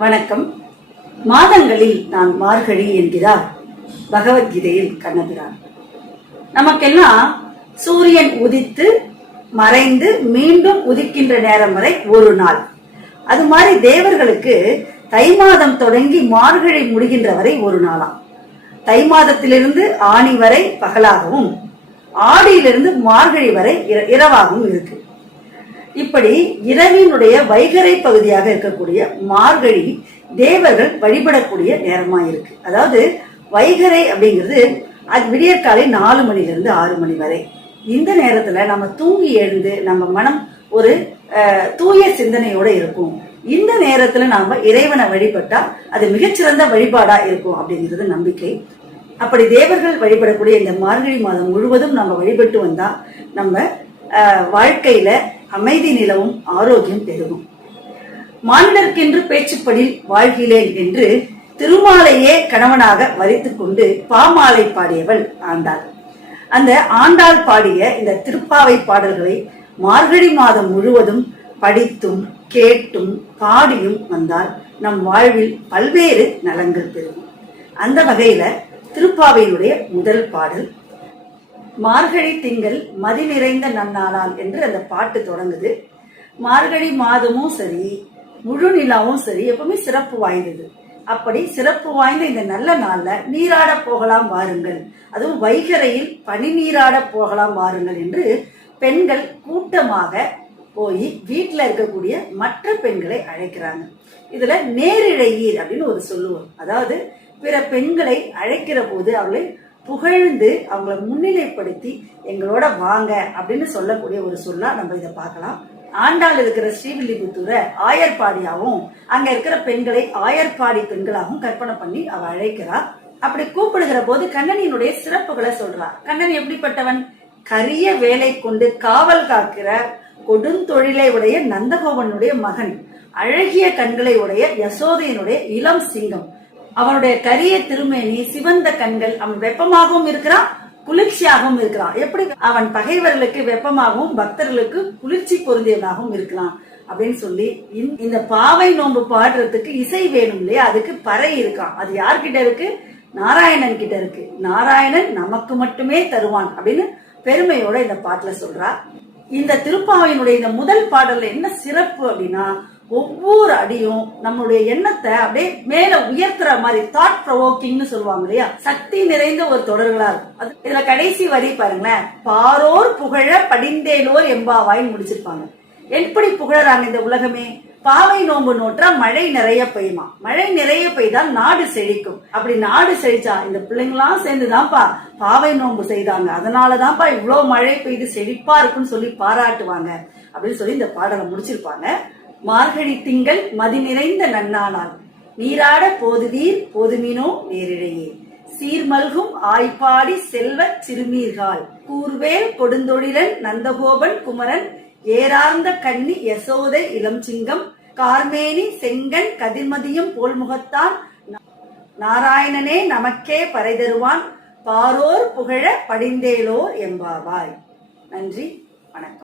வணக்கம். மாதங்களில் நான் மார்கழி என்கிறார் பகவத்கீதையில் கண்ணபிரான். நமக்கெல்லாம் சூரியன் உதித்து மறைந்து மீண்டும் உதிக்கின்ற நேரம் வரை ஒரு நாள். அது மாதிரி தேவர்களுக்கு தை மாதம் தொடங்கி மார்கழி முடிகின்ற வரை ஒரு நாளாம். தை மாதத்திலிருந்து ஆணி வரை பகலாகவும் ஆடியிலிருந்து மார்கழி வரை இரவாகவும் இருக்கு. இப்படி இரவினுடைய வைகரை பகுதியாக இருக்கக்கூடிய மார்கழி தேவர்கள் வழிபடக்கூடிய நேரமா இருக்கு. அதாவது வைகரை அப்படிங்கிறது அது விடியற்காலை 4 மணிலிருந்து 6 மணி வரை. இந்த நேரத்துல நம்ம தூங்கி எழுந்து நம்ம மனம் ஒரு தூய சிந்தனையோட இருக்கும். இந்த நேரத்துல நாம இறைவனை வழிபட்டா அது மிகச்சிறந்த வழிபாடா இருக்கும் அப்படிங்கிறது நம்பிக்கை. அப்படி தேவர்கள் வழிபடக்கூடிய இந்த மார்கழி மாதம் முழுவதும் நம்ம வழிபட்டு வந்தா நம்ம வாழ்க்கையில அமைதி நிலவும், ஆரோக்கியம் பெருகும். மானிடர்க்கென்று பேச்சுப்படில் வாழ்கிறேன் என்று திருமாலையே கணவனாக வரித்துக் கொண்டு பாமாலை பாடியவள் ஆண்டாள். அந்த ஆண்டாள் பாடிய இந்த திருப்பாவை பாடல்களை மார்கழி மாதம் முழுவதும் படித்தும் கேட்டும் பாடியும் வந்தால் நம் வாழ்வில் பல்வேறு நலங்கள் பெருகும். அந்த வகையில திருப்பாவையினுடைய முதல் பாடல் மார்கழி திங்கள் மதி நிறைந்த நன்னாளால் என்று அந்த பாட்டு தொடங்குது. மார்கழி மாதமும் சரி, முழு நிலாவும் சரி, எப்பவுமே சிறப்பு வாய்ந்தது. அப்படி சிறப்பு வாய்ந்த இந்த நல்ல நாள்ல நீராட போகலாம் வாருங்கள், அதுவும் வைகரையில் பனி நீராட போகலாம் வாருங்கள் என்று பெண்கள் கூட்டமாக போய் வீட்டுல இருக்கக்கூடிய மற்ற பெண்களை அழைக்கிறாங்க. இதுல நேரிழையீர் அப்படின்னு ஒரு சொல்லுவோம். அதாவது பிற பெண்களை அழைக்கிற போது அவளை புகழ்ந்து அவங்களை முன்னிலைப்படுத்தி எங்களோட வாங்க அப்படின்னு சொல்லக்கூடிய ஒரு சொல்லா நம்ம இதை பார்க்கலாம். ஆண்டாள் இருக்கிற ஸ்ரீவில்லிபுத்தூரை ஆயர்பாடியாவும் அங்க இருக்கிற பெண்களை ஆயர்பாடி பெண்களாகவும் கற்பனை பண்ணி அவ அழைக்கிறா. அப்படி கூப்பிடுகிற போது கண்ணனினுடைய சிறப்புகளை சொல்றா. கண்ணன் எப்படிப்பட்டவன்? கரிய வேலை கொண்டு காவல் காக்கிற கொடுந்தொழிலை உடைய நந்தகோபனுடைய மகன், அழகிய கண்களை உடைய யசோதையினுடைய இளம் சிங்கம், அவனுடைய கரிய திருமேனி, சிவந்த கண்கள், அவன் வெப்பமாகவும் இருக்கிறான், குளிர்ச்சியாகவும் இருக்கிறான். எப்படி அவன் பகைவர்களுக்கு வெப்பமாகவும் பக்தர்களுக்கு குளிர்ச்சி பொருந்தியவனாகவும் இருக்கலாம் அப்படின்னு சொல்லி இந்த பாவை நோன்பு பாடுறதுக்கு இசை வேணும் இல்லையா? அதுக்கு பறை இருக்கான். அது யார்கிட்ட இருக்கு? நாராயணன் கிட்ட இருக்கு. நாராயணன் நமக்கு மட்டுமே தருவான் அப்படின்னு பெருமையோட இந்த பாட்டுல சொல்றா. இந்த திருப்பாவையினுடைய இந்த முதல் பாடல்ல என்ன சிறப்பு அப்படின்னா, ஒவ்வொரு அடியும் நம்மளுடைய எண்ணத்தை அப்படியே மேல உயர்த்துற மாதிரி தாட் ப்ரொவோக்கிங்னு சொல்லுவாங்க இல்லையா? சக்தி நிறைந்த ஒரு தொடர்களா இருக்கும். அது இதுல கடைசி வரி பாருங்களேன், பாரோர் புகழ படிந்தேலோர் எம்பாவாயின்னு முடிச்சிருப்பாங்க. எப்படி புகழறாங்க இந்த உலகமே? பாவை நோன்பு நோற்றா மழை நிறைய பெய்யுமா, மழை நிறைய பெய்தால் நாடு செழிக்கும். அப்படி நாடு செழிச்சா இந்த பிள்ளைங்களாம் சேர்ந்துதான்ப்பா பாவை நோன்பு செய்தாங்க, அதனாலதான்ப்பா இவ்வளவு மழை பெய்து செழிப்பா இருக்குன்னு சொல்லி பாராட்டுவாங்க அப்படின்னு சொல்லி இந்த பாடலை முடிச்சிருப்பாங்க. மார்கழி திங்கள் மதி நிறைந்த நன்னாளால் நீராட போதுவீர் போதுமினோ நேரிழையே சீர்மல்கும் ஆய்ப்பாடி செல்வ சிறுமீர்கால் கூர்வேல் கொடுந்தொழிலன் நந்தகோபன் குமரன் ஏரார்ந்த கன்னி யசோதை இளம் சிங்கம் கார்மேனி செங்கன் கதிர்மதியும் போல்முகத்தான் நாராயணனே நமக்கே பறை தருவான் பாரோர் புகழ படிந்தேலோர் எம்பாவாய். நன்றி, வணக்கம்.